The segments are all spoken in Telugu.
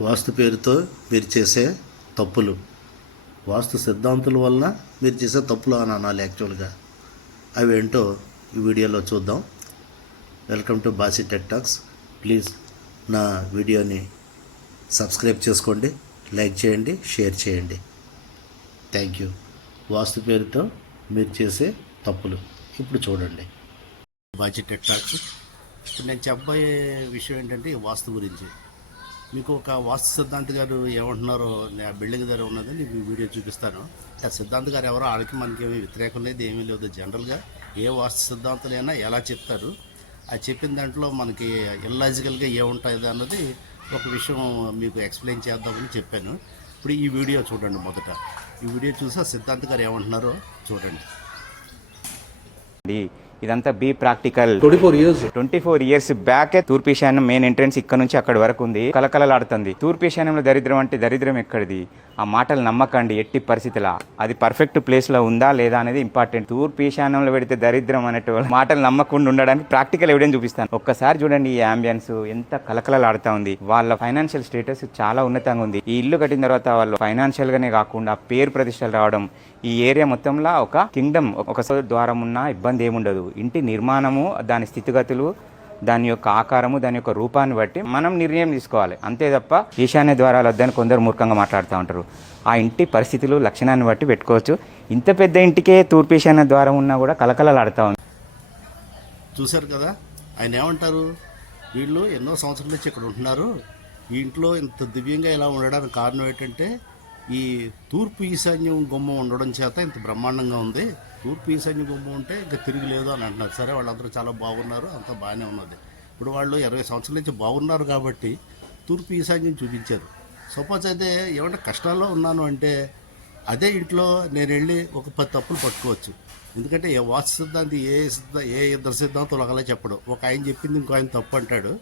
వాస్తు పేరుతో మీరు చేసే తప్పులు. వాస్తు సిద్ధాంతుల వలన మీరు చేసే తప్పులు అని అనాలి యాక్చువల్గా. అవి ఏంటో ఈ వీడియోలో చూద్దాం. Welcome to Baji tech talks. Please నా వీడియోని సబ్స్క్రైబ్ చేసుకోండి లైక్ చేయండి షేర్ చేయండి. Thank you. వాస్తు పేరుతో మీరు చేసే తప్పులు. ఇప్పుడు చూడండి. Baji tech talks. ఇప్పుడు నేను చెప్పబోయే విషయం ఏంటంటే వాస్తు గురించి. మీకు ఒక వాస్తు సిద్ధాంత్ గారు ఏమంటున్నారో ఆ బిల్డింగ్ దగ్గర ఉన్నది మీకు వీడియో చూపిస్తాను. ఆ సిద్ధాంత్ గారు ఎవరో ఆడికి మనకి ఏమీ వ్యతిరేకం లేదు ఏమీ లేదు జనరల్గా ఏ వాస్తు సిద్ధాంతులైనా ఎలా చెప్తారు? ఆ చెప్పిన దాంట్లో మనకి ఇల్లాజికల్గా ఏముంటుంది అన్నది ఒక విషయం మీకు ఎక్స్ప్లెయిన్ చేద్దామని చెప్పాను. ఇప్పుడు ఈ వీడియో చూడండి మొదట. ఈ వీడియో చూసి ఆ సిద్ధాంత్ గారు ఏమంటున్నారో చూడండి. అండి. ఇదంతా be practical twenty four years twenty four years back తూర్పు ఈశాన్యం మెయిన్ ఎంట్రన్స్ ఇక్కడ నుంచి అక్కడి వరకు ఉంది. కలకలలాడుతుంది తూర్పు ఈశాన్యంలో దరిద్రం అంటే దరిద్రం ఎక్కడిది? ఆ మాటలు నమ్మకండి ఎట్టి పరిస్థితిలా. అది పర్ఫెక్ట్ ప్లేస్లో ఉందా లేదా అనేది ఇంపార్టెంట్ తూర్పు ఈశాన్యంలో పెడితే దరిద్రం అనేటు మాటలు నమ్మకుండా ఉండడానికి ప్రాక్టికల్ ఎవిడెన్స్ చూపిస్తాను. ఒక్కసారి చూడండి ఈ అంబియన్స్ ఎంత కలకలలాడుతా ఉంది. వాళ్ళ ఫైనాన్షియల్ స్టేటస్ చాలా ఉన్నతంగా ఉంది. ఈ ఇల్లు కట్టిన తర్వాత వాళ్ళు ఫైనాన్షియల్ గానే కాకుండా పేరు ప్రతిష్టలు రావడం ఈ ఏరియా మొత్తంలో ఒక కింగ్డమ్ ఒక ద్వారం ఉన్న ఇబ్బంది. ఏముండదు ఇంటి నిర్మాణము దాని స్థితిగతులు దాని యొక్క ఆకారము దాని యొక్క రూపాన్ని బట్టి మనం నిర్ణయం తీసుకోవాలి. అంతే తప్ప ఈశాన్య ద్వారాలు వద్దని కొందరు మూర్ఖంగా మాట్లాడుతూ ఉంటారు. ఆ ఇంటి పరిస్థితులు లక్షణాన్ని బట్టి పెట్టుకోవచ్చు. ఇంత పెద్ద ఇంటికే తూర్పు ఈశాన్య ద్వారం ఉన్నా కూడా కలకలలాడుతూ ఉంది చూశారు కదా? ఆయన ఏమంటారు? వీళ్ళు ఎన్నో సంవత్సరాల నుంచి ఇక్కడ ఉంటున్నారు. ఈ ఇంట్లో ఇంత దివ్యంగా ఇలా ఉండడానికి కారణం ఏంటంటే ఈ తూర్పు ఈశాన్యం గుమ్మం ఉండడం చేత ఇంత బ్రహ్మాండంగా ఉంది. తూర్పు ఈశాన్యం గుమ్మం ఉంటే ఇంకా తిరిగిలేదు అని అంటున్నారు. సరే వాళ్ళందరూ చాలా బాగున్నారు అంతా బాగానే ఉన్నది. ఇప్పుడు వాళ్ళు ఇరవై సంవత్సరాల నుంచి బాగున్నారు కాబట్టి తూర్పు ఈశాన్యం చూపించారు. సపోజ్ అయితే ఏమంటే కష్టాల్లో ఉన్నాను అంటే అదే ఇంట్లో నేను వెళ్ళి ఒక పది తప్పులు పట్టుకోవచ్చు. ఎందుకంటే ఏ వాస్తు సిద్ధాంతి ఏ సిద్ధ ఏ ఇద్దరు సిద్ధాంతాలు ఒకలా చెప్పడు. ఒక ఆయన చెప్పింది ఇంకో ఆయన తప్పు అంటాడు.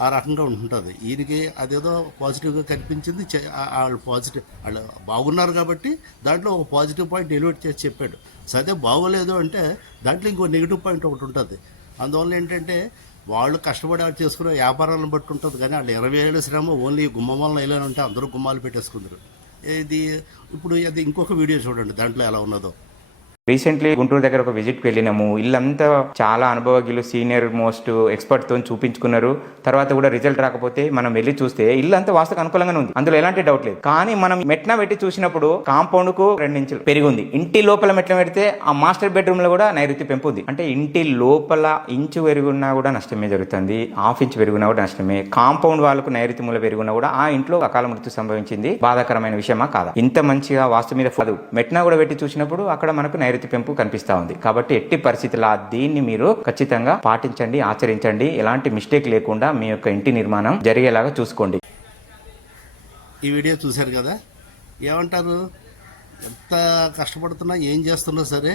ఆ రకంగా ఉంటుంటుంది. ఈయనకి అదేదో పాజిటివ్గా కనిపించింది చే- వాళ్ళు పాజిటివ్ వాళ్ళు బాగున్నారు కాబట్టి దాంట్లో ఒక పాజిటివ్ పాయింట్ ఎలివేట్ చేసి చెప్పాడు. సరే బాగోలేదు అంటే దాంట్లో ఇంకో నెగిటివ్ పాయింట్ ఒకటి ఉంటుంది. అందువల్ల ఏంటంటే వాళ్ళు కష్టపడి వాళ్ళు చేసుకునే వ్యాపారాలను బట్టి ఉంటుంది కానీ వాళ్ళు ఇరవై ఏళ్ళ శ్రమ ఓన్లీ గుమ్మమాలను వలన ఉంటే అందరూ గుమ్మాలు పెట్టేసుకుందరు ఇది ఇప్పుడు అది ఇంకొక వీడియో చూడండి దాంట్లో ఎలా ఉన్నదో. రీసెంట్లీ గుంటూరు దగ్గర ఒక విజిట్కి వెళ్ళినాము. ఇల్లంతా చాలా అనుభవజ్ఞులు సీనియర్ మోస్ట్ ఎక్స్పర్ట్తో చూపించుకున్నారు. తర్వాత కూడా రిజల్ట్ రాకపోతే మనం వెళ్ళి చూస్తే ఇల్లు అంతా వాస్తుకు అనుకూలంగానే ఉంది. అందులో ఎలాంటి డౌట్ లేదు. కానీ మనం మెట్న పెట్టి చూసినప్పుడు కాంపౌండ్కు రెండు ఇంచులు పెరిగింది. ఇంటి లోపల మెట్ల పెడితే ఆ మాస్టర్ బెడ్రూమ్లో కూడా నైరుతి పెంపుంది అంటే ఇంటి లోపల ఇంచు పెరుగున్నా కూడా నష్టమే జరుగుతుంది. హాఫ్ ఇంచు పెరుగున్నా కూడా నష్టమే. కాంపౌండ్ వాళ్ళకు నైరుతి మూల పెరుగున్నా కూడా ఆ ఇంట్లో అకాల మృత్యు సంభవించింది. బాధాకరమైన విషయమా కాదా? ఇంత మంచిగా వాస్తు మీద కాదు. మెట్నా కూడా పెట్టి చూసినప్పుడు అక్కడ మనకు నైరుతి పెంపు కనిపిస్తా ఉంది. కాబట్టి ఎట్టి పరిస్థితుల్లో దీన్ని మీరు ఖచ్చితంగా పాటించండి ఆచరించండి. ఎలాంటి మిస్టేక్ లేకుండా మీ యొక్క ఇంటి నిర్మాణం జరిగేలాగా చూసుకోండి. ఈ వీడియో చూశారు కదా? ఏమంటారు? ఎంత కష్టపడుతున్నా ఏం చేస్తున్నా సరే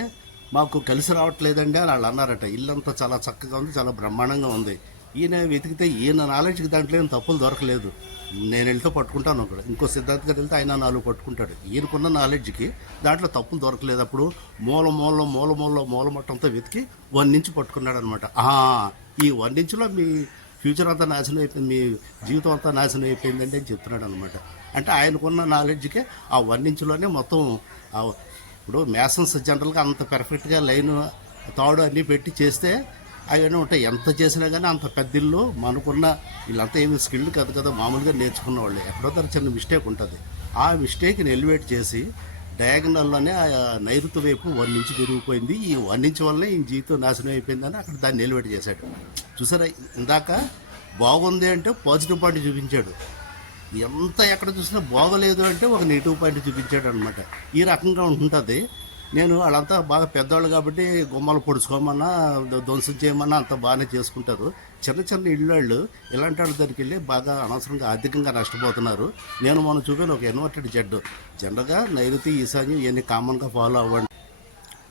మాకు కలిసి రావట్లేదండి అని వాళ్ళు అన్నారట. ఇల్లంతా చాలా చక్కగా ఉంది చాలా బ్రహ్మాండంగా ఉంది. ఈయన వెతికితే ఈయన నాలెడ్జ్కి దాంట్లో ఏం తప్పులు దొరకలేదు. నేను వెళ్తే పట్టుకుంటాను అక్కడ. ఇంకో సిద్ధార్థ్ గారు వెళ్తే ఆయన నాలుగు పట్టుకుంటాడు. ఈయనకున్న నాలెడ్జ్కి దాంట్లో తప్పులు దొరకలేదు. అప్పుడు మూల మూల మూల మూల మూల వెతికి వన్ నుంచి పట్టుకున్నాడు అనమాట ఈ వన్ ఇంచులో మీ ఫ్యూచర్ అంతా నాశనం అయిపోయింది మీ జీవితం అంతా నాశనం అయిపోయిందండి అని చెప్తున్నాడు అనమాట అంటే ఆయనకున్న నాలెడ్జ్కే ఆ వన్ ఇంచులోనే మొత్తం ఇప్పుడు మ్యాసన్స్ జనరల్గా అంత పెర్ఫెక్ట్గా లైన్ తాడు అన్నీ పెట్టి చేస్తే అవన్నీ ఉంటాయి. ఎంత చేసినా కానీ అంత పెద్ద ఇల్లు మనకున్న వీళ్ళంతా ఏమి స్కిల్డ్ కాదు కదా మామూలుగా నేర్చుకున్న వాళ్ళు ఎక్కడో తన చిన్న మిస్టేక్ ఉంటుంది. ఆ మిస్టేక్ని ఎలివేట్ చేసి డయాగనల్లోనే ఆ నైరుతి వైపు వన్ ఇంచు పెరిగిపోయింది. ఈ వన్ ఇంచ్ వల్లనే ఈ జీవితం నాశనం అయిపోయిందని అక్కడ దాన్ని ఎలివేట్ చేశాడు. చూసారా? ఇందాక బాగుంది అంటే పాజిటివ్ పాయింట్ చూపించాడు. ఎంత ఎక్కడ చూసినా బాగలేదు అంటే ఒక నెగిటివ్ పాయింట్ చూపించాడు అనమాట ఈ రకంగా ఉంటుంది. నేను వాళ్ళంతా బాగా పెద్దవాళ్ళు కాబట్టి గుమ్మలు పొడుచుకోమన్నా ధ్వంసం చేయమన్నా అంత బాగానే చేసుకుంటారు. చిన్న చిన్న ఇళ్ళు ఇలాంటి వాళ్ళ దగ్గరికి వెళ్ళి బాగా అనవసరంగా ఆర్థికంగా నష్టపోతున్నారు. నేను మనం చూపిన ఒక ఇన్వర్టెడ్ జెడ్ జనరల్గా నైరుతి ఈశాన్యం ఇవన్నీ కామన్గా ఫాలో అవ్వండి.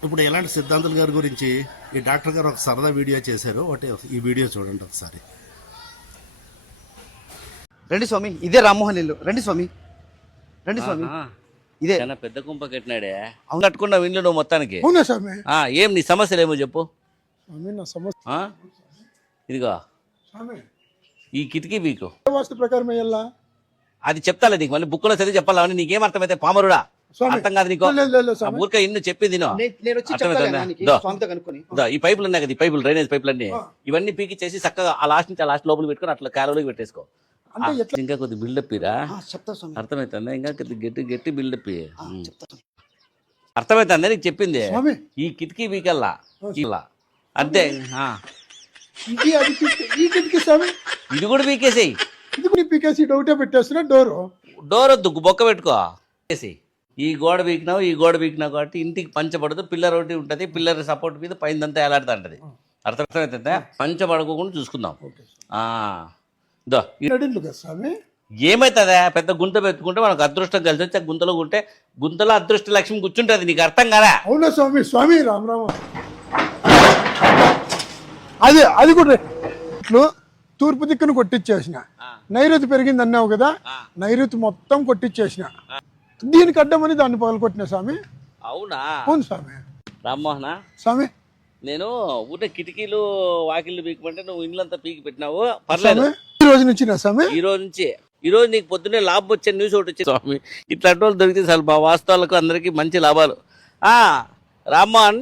ఇప్పుడు ఎలాంటి సిద్ధాంతుల గారి గురించి ఈ డాక్టర్ గారు ఒక సరదా వీడియో చేశారు. ఒకటి ఈ వీడియో చూడండి ఒకసారి. రండి స్వామి ఇదే రామ్మోహన్ ఇల్లు. రండి స్వామి. రండి స్వామి. ఇదే. చాలా పెద్ద కుంప కట్టినాడే? అవును కట్టుకున్నావు ఇంట్లో నువ్వు మొత్తానికి. అవునా స్వామి? ఆ, ఏం నీ సమస్యలు ఏమో చెప్పు. స్వామి నా సమస్య ఆ? ఇదిగో. స్వామి. ఈ కిటికీ వీకు. ఏ వాస్తు ప్రకారం వేయాలా అది చెప్తాలే నీకు మళ్ళీ బుక్లో చదివి చెప్పాలని నీకేం అర్థమైతే పామరుడా? స్వామి. అర్థం కాదు నీకు. లేదు, లేదు, లేదు, ఆ స్వామి. ఊరికే ఇన్ను చెప్పింది నేను నే- నేను వచ్చి అర్థమైందా? చెప్తాను ఆయనకి, దో. స్వామితో కనుక్కొని. ఇదో ఈ పైపులు ఉన్నాయి కదా ఈ పైపులు డ్రైనేజ్ పైపులు అన్ని ఇవన్నీ పీకి చేసి చక్కగా ఆ లాస్ట్ నుంచి ఆ లాస్ట్ లోపల పెట్టుకొని అట్లా క్యాలోకి పెట్టేసుకో. అంటే ఎట్లా ఇంకా కొద్ది బిల్డప్ ఇరా. చెప్తా స్వామి. అర్థమవుతుందా ఇంకా కొద్ది గట్టి గట్టి బిల్డప్ చెప్తా. అర్థమవుతుందా నీకు చెప్పింది? ఈ కిటికీ వీకల్లా? ఇలా అంతే. ఇది అది పీకే- ఈ కిటికీ స్వామి. ఇది కూడా వీకేసేయి ఇది కూడా పీకేసి ఒకటే పెట్టేస్తున్నా డోరు. డోర్ వద్దు బొక్క పెట్టుకో. ఈ గోడ వీకినావు ఈ గోడ వీకినావు కాబట్టి ఇంటికి పంచబడదు పిల్లర్ ఒకటి ఉంటుంది పిల్లర్ సపోర్ట్ మీద పైనంతా ఎలాడుతూ ఉంటుంది అర్థమవుతుందా పంచబడకోకుండా చూసుకుందాం. కదా స్వామి? ఏమవుతుందా పెద్ద గుంత పెట్టుకుంటే మనకు అదృష్టం కలిసి వచ్చి గుంతలో ఉంటే గుంతలో అదృష్ట లక్ష్మి కూర్చుంటుంది నీకు అర్థం కదా? అవునా స్వామి? స్వామి రామ్ రామ. అదే అది కూడా ఇట్లు తూర్పు దిక్కును కొట్టించేసిన నైరుతి పెరిగింది అన్నావు కదా నైరుతి మొత్తం కొట్టించేసిన దీనికి అడ్డమని దాన్ని పగలు కొట్టిన స్వామి? అవునా? అవును స్వామి. రామ్మోహన? స్వామి. నేను ఊటే కిటికీలు వాకిళ్ళు పీకమంటే నువ్వు ఇల్లంతా పీకి పెట్టినావు. పర్లేదు. రోజు నుంచి స్వామి? ఈ రోజు నుంచి ఈ రోజు నీకు పొద్దున్నే లాభం వచ్చే న్యూస్ ఒకటి వచ్చింది స్వామి. ఇట్లాంటి వాళ్ళు దొరికితే చాలు మా వాస్తవాలకు అందరికీ మంచి లాభాలు. ఆ రామ్మోహన్.